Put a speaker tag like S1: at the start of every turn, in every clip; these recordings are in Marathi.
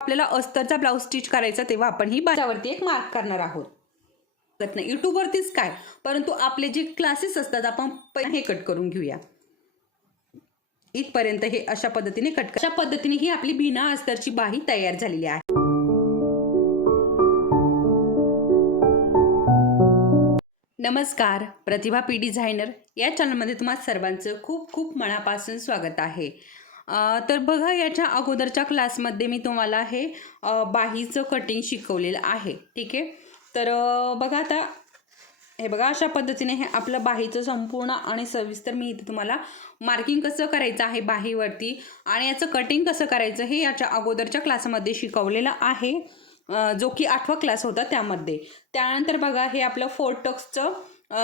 S1: आपल्याला अस्तरचा ब्लाऊज स्टिच करायचा तेव्हा आपण ही बाजावरती एक मार्क करणार आहोत. नाही. युट्यूबवरतीच काय? परंतु आपले जे क्लासेस असतात आपण हे कट करून घेऊया. इथपर्यंत हे अशा पद्धतीने कट अशा पद्धतीने ही आपली बिना अस्तरची बाही तयार झालेली आहे. नमस्कार प्रतिभा पी डिझायनर या चॅनलमध्ये तुम्हाला सर्वांचं खूप खूप मनापासून स्वागत आहे. तर बघा याच्या अगोदरच्या क्लासमध्ये मी तुम्हाला हे बाहीचं कटिंग शिकवलेलं आहे. ठीक आहे? तर बघा आता हे बघा अशा पद्धतीने हे आपलं बाहीचं संपूर्ण आणि सविस्तर मी इथे तुम्हाला मार्किंग कसं करायचं आहे बाहीवरती आणि याचं कटिंग कसं करायचं हे याच्या अगोदरच्या क्लासमध्ये शिकवलेलं आहे. जो की आठवा क्लास होता त्यामध्ये. त्यानंतर बघा हे आपलं फोर्टक्सचं टक्सचं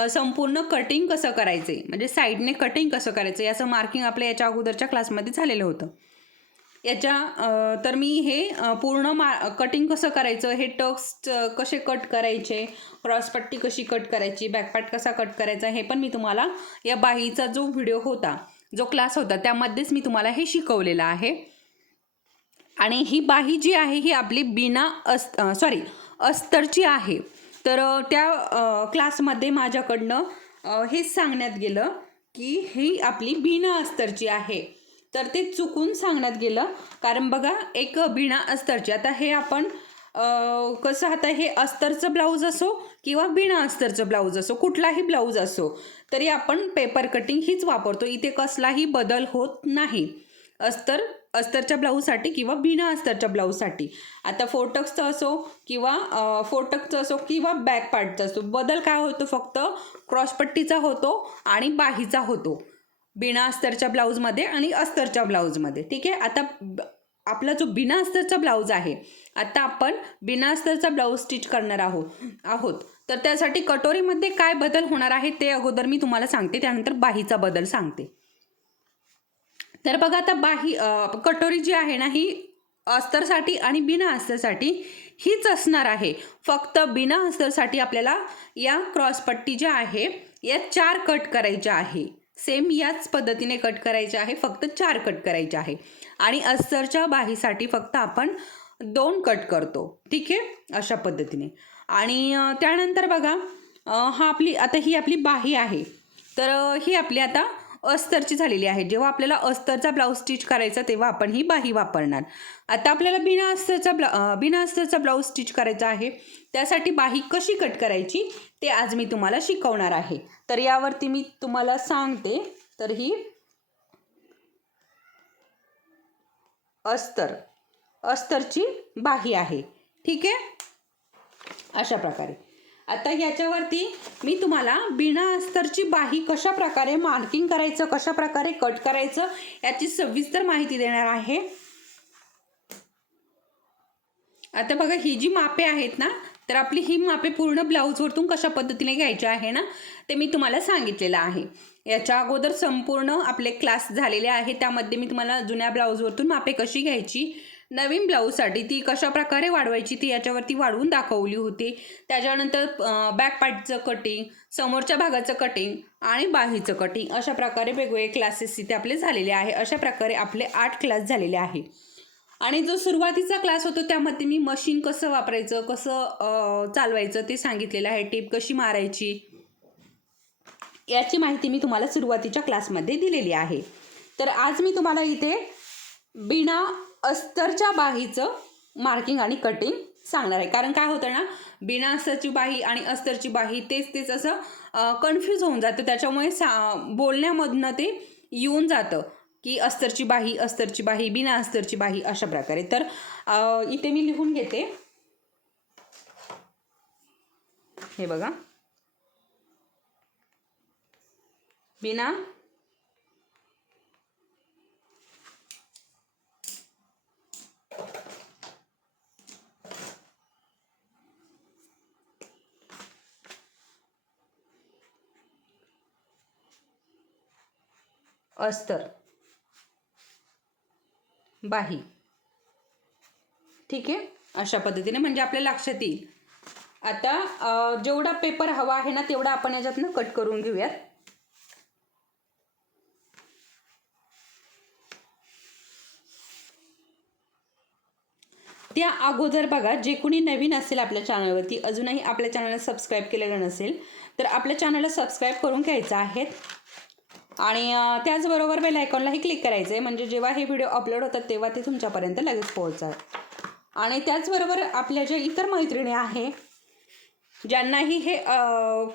S1: संपूर्ण कटिंग कसं करायचं? आहे म्हणजे साईडने कटिंग कसं करायचं? याचं मार्किंग आपल्या याच्या अगोदरच्या क्लासमध्ये झालेलं होतं. याच्या तर मी हे पूर्ण मा कटिंग कसं करायचं? हे टक्स कसे कट करायचे? क्रॉसपट्टी कशी कट करायची? बॅकपार्ट कसा कट करायचा? हे पण मी तुम्हाला या बाहीचा जो व्हिडिओ होता जो क्लास होता त्यामध्येच मी तुम्हाला हे शिकवलेलं आहे. आणि ही बाही जी आहे ही आपली बिना अस् सॉरी अस्तरची आहे. तर त्या क्लासमध्ये माझ्याकडनं हेच सांगण्यात गेलं की ही आपली बिना अस्तरची आहे. तर ते चुकून सांगण्यात गेलं. कारण बघा एक भिणा अस्तरची. आता हे आपण कसं आता हे अस्तरचं ब्लाऊज असो किंवा बिना अस्तरचं ब्लाऊज असो कुठलाही ब्लाऊज असो तरी आपण पेपर कटिंग हीच वापरतो. इथे कसलाही बदल होत नाही. अस्तर अस्तरच्या ब्लाऊजसाठी किंवा बिना अस्तरच्या ब्लाऊजसाठी. आता फोटक्सचं असो किंवा फोटकचं फोटक्सचं असो किंवा बॅक पार्टचं असो बदल काय होतो फक्त? क्रॉसपट्टीचा होतो आणि बाहीचा होतो. बिना अस्तरच्या ब्लाऊजमध्ये आणि अस्तरच्या ब्लाऊजमध्ये. ठीक आहे? आता आपला जो बिना अस्तरचा ब्लाऊज आहे आता आपण बिना अस्तरचा ब्लाऊज स्टिच करणार आहोत आहोत. तर त्यासाठी कटोरीमध्ये काय बदल होणार आहे ते अगोदर मी तुम्हाला सांगते त्यानंतर बाहीचा बदल सांगते. तर बघा आता बाही कटोरी जी आहे ना ही अस्तरसाठी आणि बिना अस्तरसाठी हीच असणार आहे. फक्त बिना अस्तरसाठी आपल्याला या क्रॉसपट्टी ज्या आहे या चार कट करायच्या आहे. सेम याच पद्धतीने कट करायचे आहे फक्त चार कट करायचे आहे. आणि अस्तरच्या बाहीसाठी फक्त आपण दोन कट करतो. ठीक आहे? अशा पद्धतीने. आणि त्यानंतर बघा हा आपली आता ही आपली बाही आहे. तर ही आपली आता अस्तरची झालेली आहे. जेव्हा आपल्याला अस्तरचा ब्लाऊज स्टिच करायचा तेव्हा आपण ही बाही वापरणार. आता आपल्याला बिना अस्तरचा ब्ला बिना अस्तरचा ब्लाऊज स्टिच करायचा आहे. त्यासाठी बाही कशी कट करायची ते आज मी तुम्हाला शिकवणार आहे. तर यावरती मी तुम्हाला सांगते. तर ही अस्तर अस्तरची बाही आहे. ठीक आहे? अशा प्रकारे. आता याच्यावरती मी तुम्हाला बिना अस्तरची बाही कशा प्रकारे मार्किंग करायचं कशा प्रकारे कट करायचं याची सविस्तर माहिती देणार आहे. आता बघा ही जी मापे आहेत ना तर आपली ही मापे पूर्ण ब्लाऊजवरतून कशा पद्धतीने घ्यायची आहे ना ते मी तुम्हाला सांगितलेलं आहे. याच्या अगोदर संपूर्ण आपले क्लास झालेले आहे त्यामध्ये मी तुम्हाला जुन्या ब्लाऊजवरतून मापे कशी घ्यायची नवीन ब्लाऊजसाठी ती कशा प्रकारे वाढवायची ती याच्यावरती वाढवून दाखवली होती. त्याच्यानंतर बॅक पार्टचं कटिंग समोरच्या भागाचं कटिंग आणि बाहीचं कटिंग अशा प्रकारे वेगवेगळे क्लासेस तिथे आपले झालेले आहे. अशा प्रकारे आपले आठ क्लास झालेले आहे. आणि जो सुरुवातीचा क्लास होतो त्यामध्ये मी मशीन कसं वापरायचं कसं चालवायचं ते सांगितलेलं आहे. टेप कशी मारायची याची माहिती मी तुम्हाला सुरुवातीच्या क्लासमध्ये दिलेली आहे. तर आज मी तुम्हाला इथे बिना अस्तरच्या बाहीचं मार्किंग आणि कटिंग सांगणार आहे. कारण काय होतं ना बिना अस्तरची बाही आणि अस्तरची बाही तेच तेच असं कन्फ्यूज होऊन जातं. त्याच्यामुळे सा बोलण्यामधनं ते येऊन जातं की अस्तरची बाही अस्तरची बाही बिना अस्तरची बाही अशा प्रकारे. तर इथे मी लिहून घेते. हे बघा. बिना अस्तर. बाही. ठीक आहे? अशा पद्धतीने. म्हणजे आपल्या लक्षात येईल. आता जेवढा पेपर हवा आहे ना तेवढा आपण याच्यातनं कट करून घेऊयात. त्या अगोदर बघा जे कोणी नवीन असेल आपल्या चॅनलवरती अजूनही आपल्या चॅनलला सबस्क्राईब केलेलं नसेल तर आपल्या चॅनलला सबस्क्राईब करून घ्यायचं आहेत. आणि त्याचबरोबर बेल आयकॉनलाही क्लिक करायचं आहे म्हणजे जेव्हा हे व्हिडिओ अपलोड होतात तेव्हा ते तुमच्यापर्यंत लगेच पोहोचतात आणि त्याचबरोबर आपल्या ज्या इतर मैत्रिणी आहे ज्यांनाही हे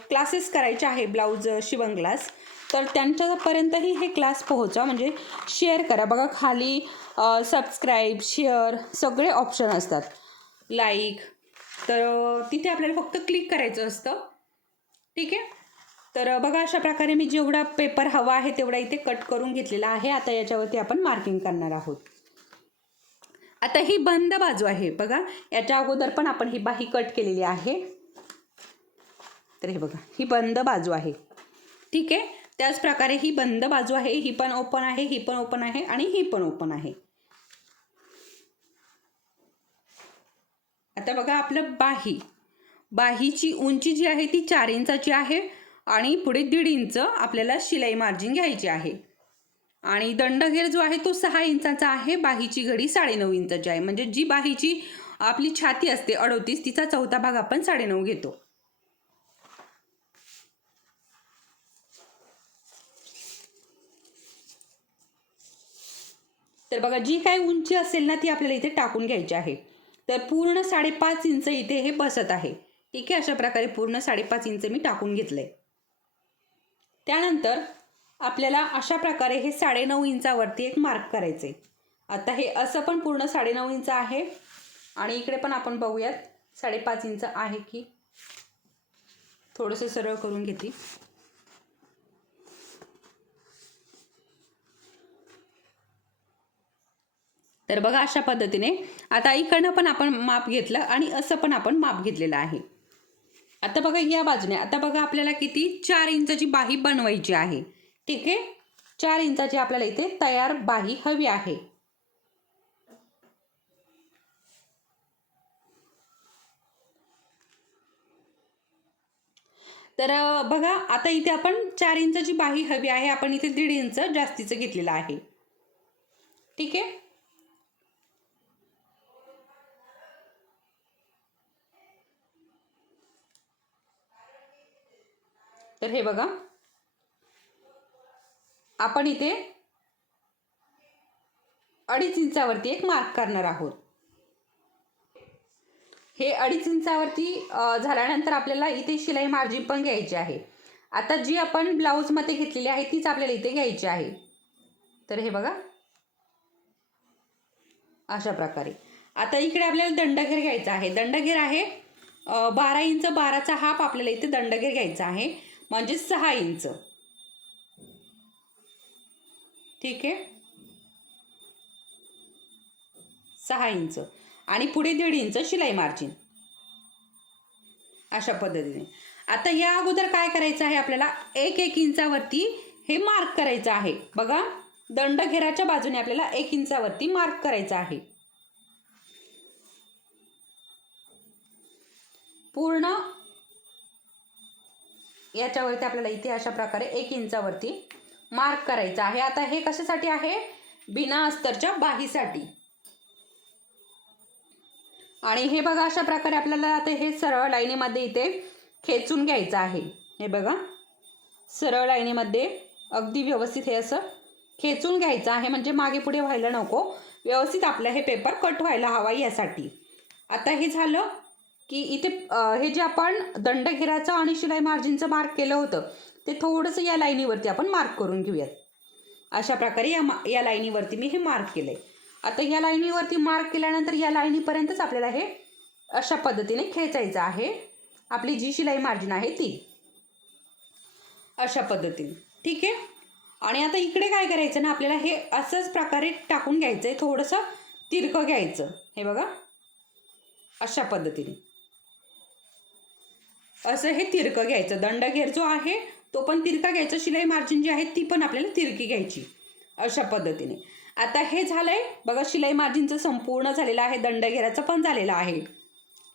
S1: क्लासेस करायचे आहे ब्लाऊज शिवण क्लास तर त्यांच्यापर्यंतही हे क्लास पोहोचा. म्हणजे शेअर करा. बघा खाली सबस्क्राईब शेअर सगळे ऑप्शन असतात. लाईक. तर तिथे आपल्याला फक्त क्लिक करायचं असतं. ठीक आहे? तर बघा अशा प्रकारे मी जेवढा पेपर हवा आहे तेवढा इथे कट करून घेतलेला आहे. आता याच्यावरती आपण मार्किंग करणार आहोत. आता ही बंद बाजू आहे. बघा याच्या अगोदर पण आपण ही बाही कट केलेली आहे. तर हे बघा ही बंद बाजू आहे. ठीक आहे? त्याच प्रकारे ही बंद बाजू आहे. ही पण ओपन आहे ही पण ओपन आहे आणि ही पण ओपन आहे. आता बघा आपलं बाही. बाहीची उंची जी आहे ती चार इंचाची आहे. आणि पुढे दीड इंच आपल्याला शिलाई मार्जिन घ्यायची आहे. आणि दंडघेर जो आहे तो सहा इंचाचा आहे बाहीची घडी साडेनऊ इंचाची आहे. म्हणजे जी बाहीची आपली छाती असते अडोतीस तिचा चौथा भाग आपण साडेनऊ घेतो. तर बघा जी काही उंची असेल ना ती आपल्याला इथे टाकून घ्यायची आहे. तर पूर्ण साडेपाच इंच इथे हे बसत आहे. ठीक आहे अशा प्रकारे पूर्ण साडेपाच इंच मी टाकून घेतलं आहे त्यानंतर आपल्याला अशा प्रकारे हे साडेनऊ इंचावरती एक मार्क करायचे. आता हे असं पण पूर्ण साडेनऊ इंच आहे. आणि इकडे पण आपण बघूयात साडेपाच इंच आहे की. थोडंसं सरळ करून घेते. तर बघा अशा पद्धतीने. आता इकडनं पण आपण माप घेतलं आणि असं पण आपण माप घेतलेलं आहे. आता बघा या बाजूने. आता बघा आपल्याला किती चार इंचाची बाही बनवायची आहे. ठीक आहे? चार इंचाची आपल्याला इथे तयार बाही हवी आहे. तर बघा आता इथे आपण चार इंचाची बाही हवी आहे. आपण इथे दीड इंच जास्तीचं घेतलेलं आहे. ठीक आहे? तर हे बघा. आपण इथे अडीच इंचावरती एक मार्क करणार आहोत. हे अडीच इंचावरती झाल्यानंतर आपल्याला इथे शिलाई मार्जिन पण घ्यायची आहे. आता जी आपण ब्लाऊजमध्ये घेतलेली आहे तीच आपल्याला इथे घ्यायची आहे. तर हे बघा. अशा प्रकारे. आता इकडे आपल्याला दंडघेर घ्यायचा आहे. दंडघेर आहे बारा इंच बाराचा हाफ आपल्याला इथे दंडघेर घ्यायचा आहे. म्हणजे सहा इंच. ठीक आहे? सहा इंच. आणि पुढे दीड इंच शिलाई मार्जिन अशा पद्धतीने. आता या अगोदर काय करायचं आहे आपल्याला? एक एक इंचावरती हे मार्क करायचं आहे. बघा दंड घेराच्या बाजूने आपल्याला एक इंचावरती मार्क करायचं आहे. पूर्ण याच्यावरती आपल्याला इथे अशा प्रकारे एक इंचावरती मार्क करायचं आहे. आता हे कशासाठी आहे? बिना अस्तरच्या बाहीसाठी. आणि हे बघा अशा प्रकारे आपल्याला आता हे सरळ लाईनीमध्ये इथे खेचून घ्यायचं आहे. हे बघा सरळ लाईनीमध्ये अगदी व्यवस्थित हे असं खेचून घ्यायचं आहे. म्हणजे मागे पुढे व्हायला नको. व्यवस्थित आपलं हे पेपर कट व्हायला हवा यासाठी. आता हे झालं. की इथे हे जे आपण दंडघेराचं आणि शिलाई मार्जिनचं मार्क केलं होतं ते थोडंसं या लाईनीवरती आपण मार्क करून घेऊयात. अशा प्रकारे या मा या लाईनीवरती मी हे मार्क केलं आहे आता या लाईनीवरती मार्क केल्यानंतर या लाईनीपर्यंतच आपल्याला हे अशा पद्धतीने खेचायचं आहे. आपली जी शिलाई मार्जिन आहे ती. अशा पद्धतीने. ठीक आहे? आणि आता इकडे काय करायचं ना आपल्याला हे असंच प्रकारे टाकून घ्यायचं आहे थोडंसं तिरकं घ्यायचं. हे बघा. अशा पद्धतीने. असं हे तिरकं घ्यायचं. दंडघेर जो आहे तो पण तिरका घ्यायचा. शिलाई मार्जिन जी आहे ती पण आपल्याला तिरकी घ्यायची. अशा पद्धतीने. आता हे झालं आहे बघा शिलाई मार्जिनचं संपूर्ण झालेलं आहे दंडघेराचं पण झालेलं आहे.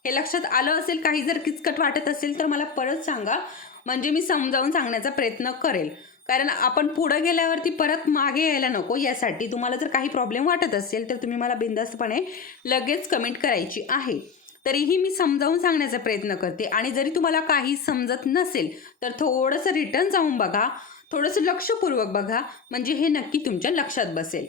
S1: हे लक्षात आलं असेल काही जर किचकट वाटत असेल तर मला परत सांगा. म्हणजे मी समजावून सांगण्याचा प्रयत्न करेल. कारण आपण पुढं गेल्यावरती परत मागे यायला नको. यासाठी तुम्हाला जर काही प्रॉब्लेम वाटत असेल तर तुम्ही मला बिंदास्तपणे लगेच कमेंट करायची आहे. तरीही मी समजावून सांगण्याचा प्रयत्न करते. आणि जरी तुम्हाला काही समजत नसेल तर थोडंसं रिटर्न जाऊन बघा. थोडंसं लक्षपूर्वक बघा. म्हणजे हे नक्की तुमच्या लक्षात बसेल.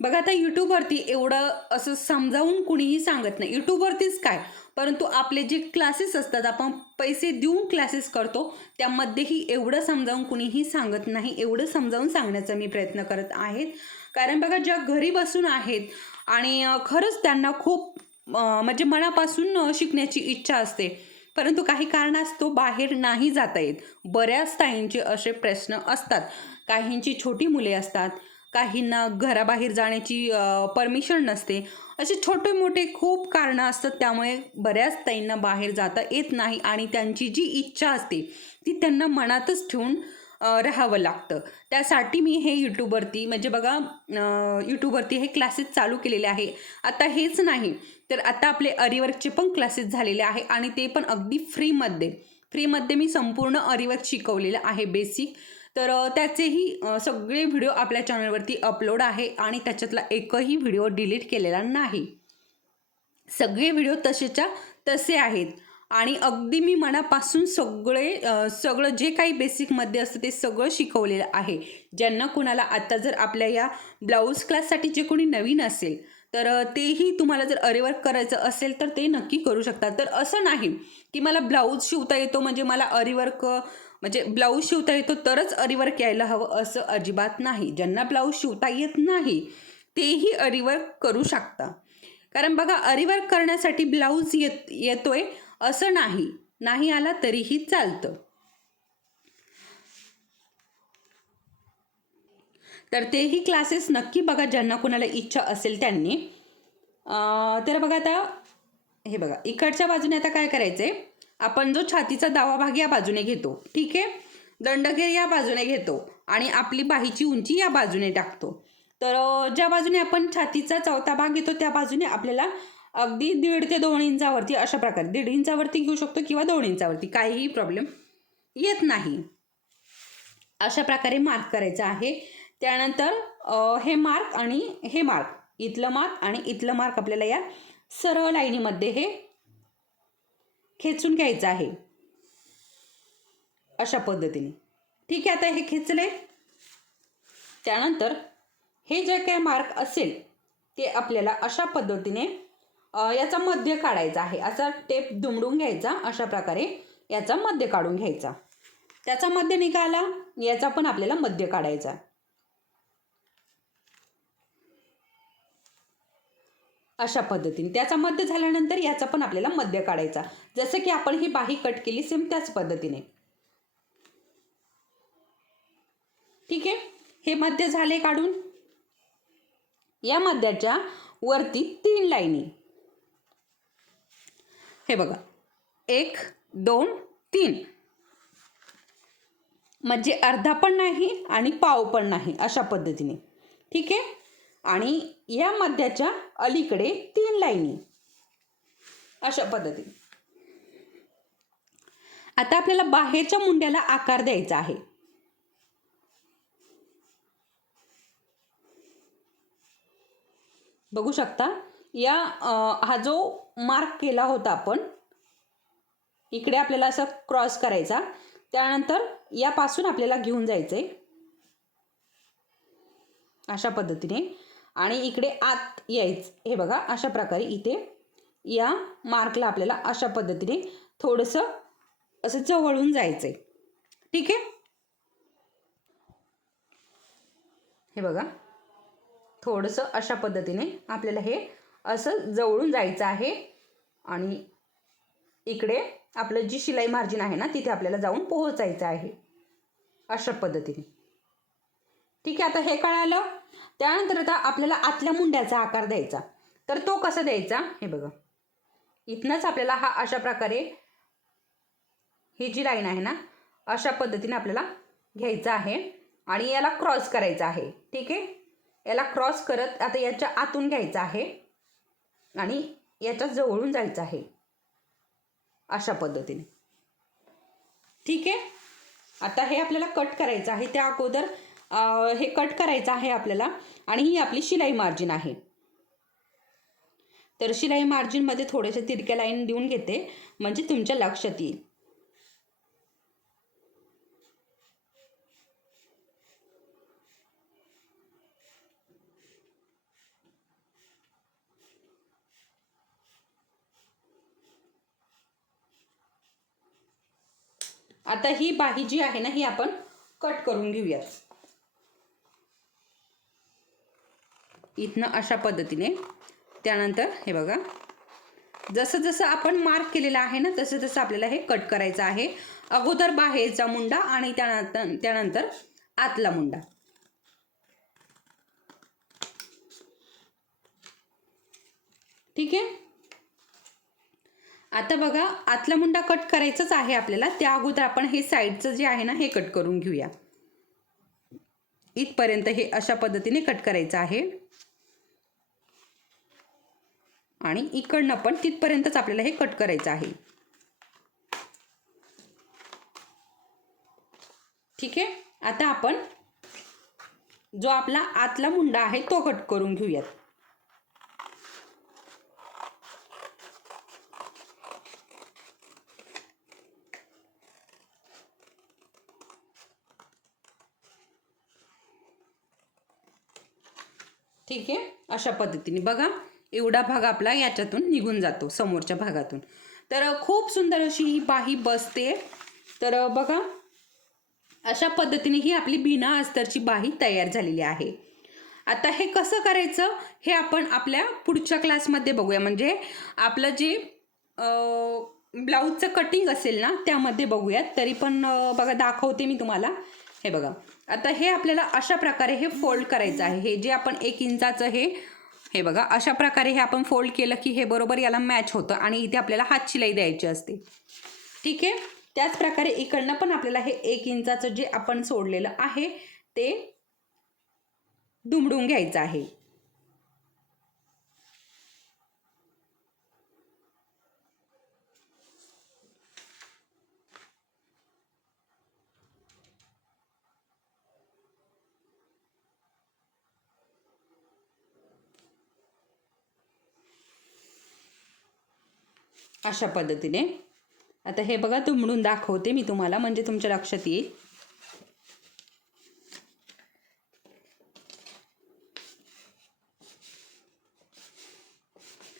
S1: बघा आता यूट्यूबवरती एवढं असं समजावून कुणीही सांगत नाही. यूट्यूबवरतीच काय? परंतु आपले जे क्लासेस असतात आपण पैसे देऊन क्लासेस करतो त्यामध्येही एवढं समजावून कुणीही सांगत नाही. एवढं समजावून सांगण्याचा मी प्रयत्न करत आहेत कारण बघा ज्या घरी बसून आहेत आणि खरंच त्यांना खूप म्हणजे मनापासून शिकण्याची इच्छा असते. परंतु काही कारणास्तव बाहेर नाही जाता येत. बऱ्याच ताईंचे असे प्रश्न असतात. काहींची छोटी मुले असतात. काहींना घराबाहेर जाण्याची परमिशन नसते. असे छोटे मोठे खूप कारणं असतात. त्यामुळे बऱ्याच ताईंना बाहेर जाता येत नाही आणि त्यांची जी इच्छा असते ती त्यांना मनातच ठेवून राहावं लागतं. त्यासाठी मी हे यूट्यूबवरती म्हणजे बघा यूट्यूबवरती हे क्लासेस चालू केलेले आहे. आता हेच नाही तर आता आपले अरिवर्कचे पण क्लासेस झालेले आहे आणि ते पण अगदी फ्रीमध्ये फ्रीमध्ये मी संपूर्ण अरिवर्क शिकवलेलं आहे बेसिक तर त्याचेही सगळे व्हिडिओ आपल्या चॅनलवरती अपलोड आहे आणि त्याच्यातला एकही व्हिडिओ डिलीट केलेला नाही. सगळे व्हिडिओ तसेच्या तसे आहेत. आणि अगदी मी मनापासून सगळे सगळं जे काही बेसिकमध्ये असतं ते सगळं शिकवलेलं आहे. ज्यांना कुणाला आता जर आपल्या या ब्लाऊज क्लाससाठी जे कोणी नवीन असेल तर तेही तुम्हाला जर अरेवर्क करायचं असेल तर ते नक्की करू शकता तर असं नाही की मला ब्लाऊज शिवता येतो म्हणजे मला अरिवर्क म्हणजे ब्लाऊज शिवता येतो तरच अरिवर्क यायला हवं असं अजिबात नाही. ज्यांना ब्लाऊज शिवता येत नाही तेही अरिवर्क करू शकता. कारण बघा अरिवर्क करण्यासाठी ब्लाऊज येत येतोय असं नाही. नाही आला तरीही चालतं. तर तेही क्लासेस नक्की बघा ज्यांना कोणाला इच्छा असेल त्यांनी. तर बघा आता हे बघा इकडच्या बाजूने आता काय करायचंय? आपण जो छातीचा दावा भाग या बाजूने घेतो ठीक आहे? दंडगेर या बाजूने घेतो आणि आपली बाहीची उंची या बाजूने टाकतो. तर ज्या बाजूने आपण छातीचा चौथा भाग घेतो त्या बाजूने आपल्याला अगदी दीड ते दोन इंचावरती अशा प्रकारे दीड इंचावरती घेऊ शकतो किंवा दोन इंचावरती काहीही प्रॉब्लेम येत नाही. अशा प्रकारे मार्क करायचं आहे. त्यानंतर हे मार्क आणि हे मार्क इथलं मार्क आणि इथलं मार्क आपल्याला या सरळ लाईनीमध्ये हे खेचून घ्यायचं आहे. अशा पद्धतीने. ठीक आहे आता हे खेचले. त्यानंतर हे जे काय मार्क असेल ते आपल्याला अशा पद्धतीने याचा मध्य काढायचा आहे. असा टेप दुमडून घ्यायचा अशा प्रकारे याचा मध्य काढून घ्यायचा. त्याचा मध्य निघाला याचा पण आपल्याला मध्य काढायचा अशा पद्धतीने. त्याचा मध्य झाल्यानंतर याचा पण आपल्याला मध्य काढायचा. जसं की आपण ही बाही कट केली सेम त्याच पद्धतीने. ठीक आहे? हे मध्य झाले काढून. या मध्याच्या वरती तीन लाईनी. हे बघा. एक दोन तीन. म्हणजे अर्धा पण नाही आणि पाव पण नाही अशा पद्धतीने. ठीक आहे? आणि या मध्याच्या अलीकडे तीन लाईनी. अशा पद्धतीने. आता आपल्याला बाहेरच्या मुंड्याला आकार द्यायचा आहे. बघू शकता? या हा जो मार्क केला होता आपण. इकडे आपल्याला असं क्रॉस करायचा. त्यानंतर यापासून आपल्याला घेऊन जायचं आहे अशा पद्धतीने. आणि इकडे आत यायचं. हे बघा अशा प्रकारे इथे या मार्कला आपल्याला अशा पद्धतीने थोडंसं असं जवळून जायचं आहे ठीक आहे? हे बघा. थोडंसं अशा पद्धतीने आपल्याला हे असं जवळून जायचं आहे. आणि इकडे आपलं जी शिलाई मार्जिन आहे ना तिथे आपल्याला जाऊन पोहोचायचं आहे. अशा पद्धतीने. ठीक आहे आता हे कळालं. त्यानंतर आता आपल्याला आतल्या मुंड्याचा आकार द्यायचा. तर तो कसा द्यायचा? हे बघा. इथनंच आपल्याला हा अशा प्रकारे ही जी लाईन आहे ना अशा पद्धतीने आपल्याला घ्यायचा आहे. आणि याला क्रॉस करायचा आहे. ठीक आहे? याला क्रॉस करत आता याच्या आतून घ्यायचा आहे. आणि याच्यात जवळून जायचं आहे अशा पद्धतीने. ठीक आहे? आता हे आपल्याला कट करायचं आहे. त्या अगोदर हे कट करायचं आहे आपल्याला आणि ही आपली शिलाई मार्जिन आहे. तर शिलाई मार्जिनमध्ये थोडेसे तिरक्या लाईन देऊन घेते. म्हणजे तुमच्या लक्षात येईल. आता ही बाही जी आहे ना ही आपण कट करून घेऊयात. इथनं अशा पद्धतीने. त्यानंतर हे बघा. जसं जसं आपण मार्क केलेलं आहे ना तसं तसं आपल्याला हे कट करायचं आहे. अगोदर बाहेरचा मुंडा आणि त्यानंतर त्यानंतर आतला मुंडा. ठीक आहे? आता बघा आतला मुंडा कट करायचाच आहे आपल्याला. त्या अगोदर आपण हे साईडचं जे आहे ना हे कट करून घेऊया. इथपर्यंत हे अशा पद्धतीने कट करायचं आहे. आणि इकडनं पण तिथपर्यंतच आपल्याला हे कट करायचं आहे. ठीक आहे? आता आपण जो आपला आतला मुंडा आहे तो कट करून घेऊयात. ठीक आहे? अशा पद्धतीने. बघा एवढा भाग आपला याच्यातून निघून जातो समोरच्या भागातून. तर खूप सुंदर अशी ही बाही बसते. तर बघा अशा पद्धतीने ही आपली भिना अस्तरची बाही तयार झालेली आहे. आता हे कसं करायचं? हे आपण आपल्या पुढच्या क्लासमध्ये बघूया. म्हणजे आपलं जे ब्लाऊजचं कटिंग असेल ना त्यामध्ये बघूयात. तरी पण बघा दाखवते मी तुम्हाला. हे बघा. आता हे आपल्याला अशा प्रकारे हे फोल्ड करायचं आहे. हे जे आपण एक इंचाचं हे हे बघा. अशा प्रकारे हे आपण फोल्ड केलं की हे बरोबर याला मॅच होतं आणि इथे आपल्याला हात शिलाई द्यायची असते. ठीक आहे? त्याच प्रकारे इकडनं पण आपल्याला हे एक इंचाचं जे आपण सोडलेलं आहे ते दुमडून घ्यायचं आहे. अशा पद्धतीने. आता हे बघा तुमडून दाखवते मी तुम्हाला म्हणजे तुमच्या लक्षात येईल.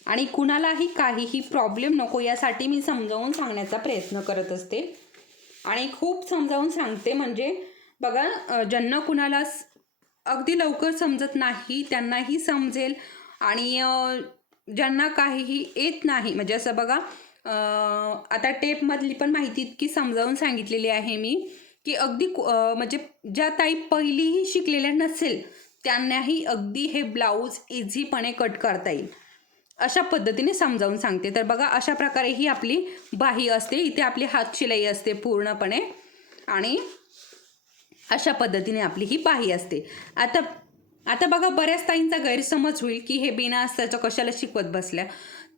S1: आणि कुणालाही काहीही प्रॉब्लेम नको यासाठी मी समजावून सांगण्याचा प्रयत्न करत असते. आणि खूप समजावून सांगते म्हणजे बघा ज्यांना कुणाला अगदी लवकर समजत नाही त्यांनाही समजेल. आणि ज्यांना काहीही येत नाही. म्हणजे असं बघा आता टेपमधली पण माहिती इतकी समजावून सांगितलेली आहे मी की अगदी कु- म्हणजे ज्या ताई पहिलीही शिकलेल्या नसेल त्यांनाही अगदी हे ब्लाऊज इझीपणे कट करता येईल. अशा पद्धतीने समजावून सांगते. तर बघा अशा प्रकारे ही आपली बाही असते. इथे आपली हात शिलाई असते पूर्णपणे. आणि अशा पद्धतीने आपली ही बाही असते. आता आता बघा बऱ्याच ताईंचा गैरसमज होईल की हे बिना अस्ताचं कशाला शिकवत बसल्या.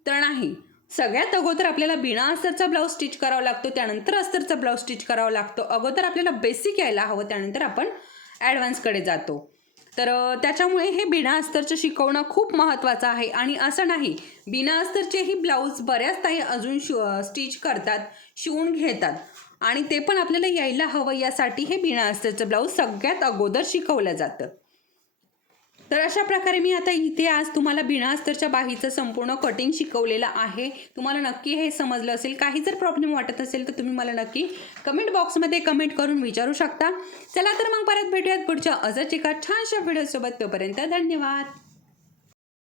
S1: तर नाही. सगळ्यात अगोदर आपल्याला बिना अस्तरचा ब्लाऊज स्टिच करावा लागतो त्यानंतर अस्तरचा ब्लाऊज स्टिच करावा लागतो. अगोदर आपल्याला बेसिक यायला हवं त्यानंतर आपण ॲडव्हान्सकडे जातो. तर त्याच्यामुळे हे बिना अस्तरचं शिकवणं खूप महत्त्वाचं आहे. आणि असं नाही बिना अस्तरचेही ब्लाऊज बऱ्याच ताई अजून शिव स्टिच करतात शिवून घेतात. आणि ते पण आपल्याला यायला हवं यासाठी हे बिना अस्तरचं ब्लाऊज सगळ्यात अगोदर शिकवलं जातं. तर अशा प्रकारे मी आता इथे आज तुम्हाला बिना अस्तरच्या बाहीचं संपूर्ण कटिंग शिकवलेलं आहे. तुम्हाला नक्की हे समजलं असेल. काही जर प्रॉब्लेम वाटत असेल तर तुम्ही मला नक्की कमेंट बॉक्समध्ये कमेंट करून विचारू शकता. चला तर मग परत भेटूयात पुढच्या अजच एका छानशा व्हिडिओसोबत तोपर्यंत धन्यवाद.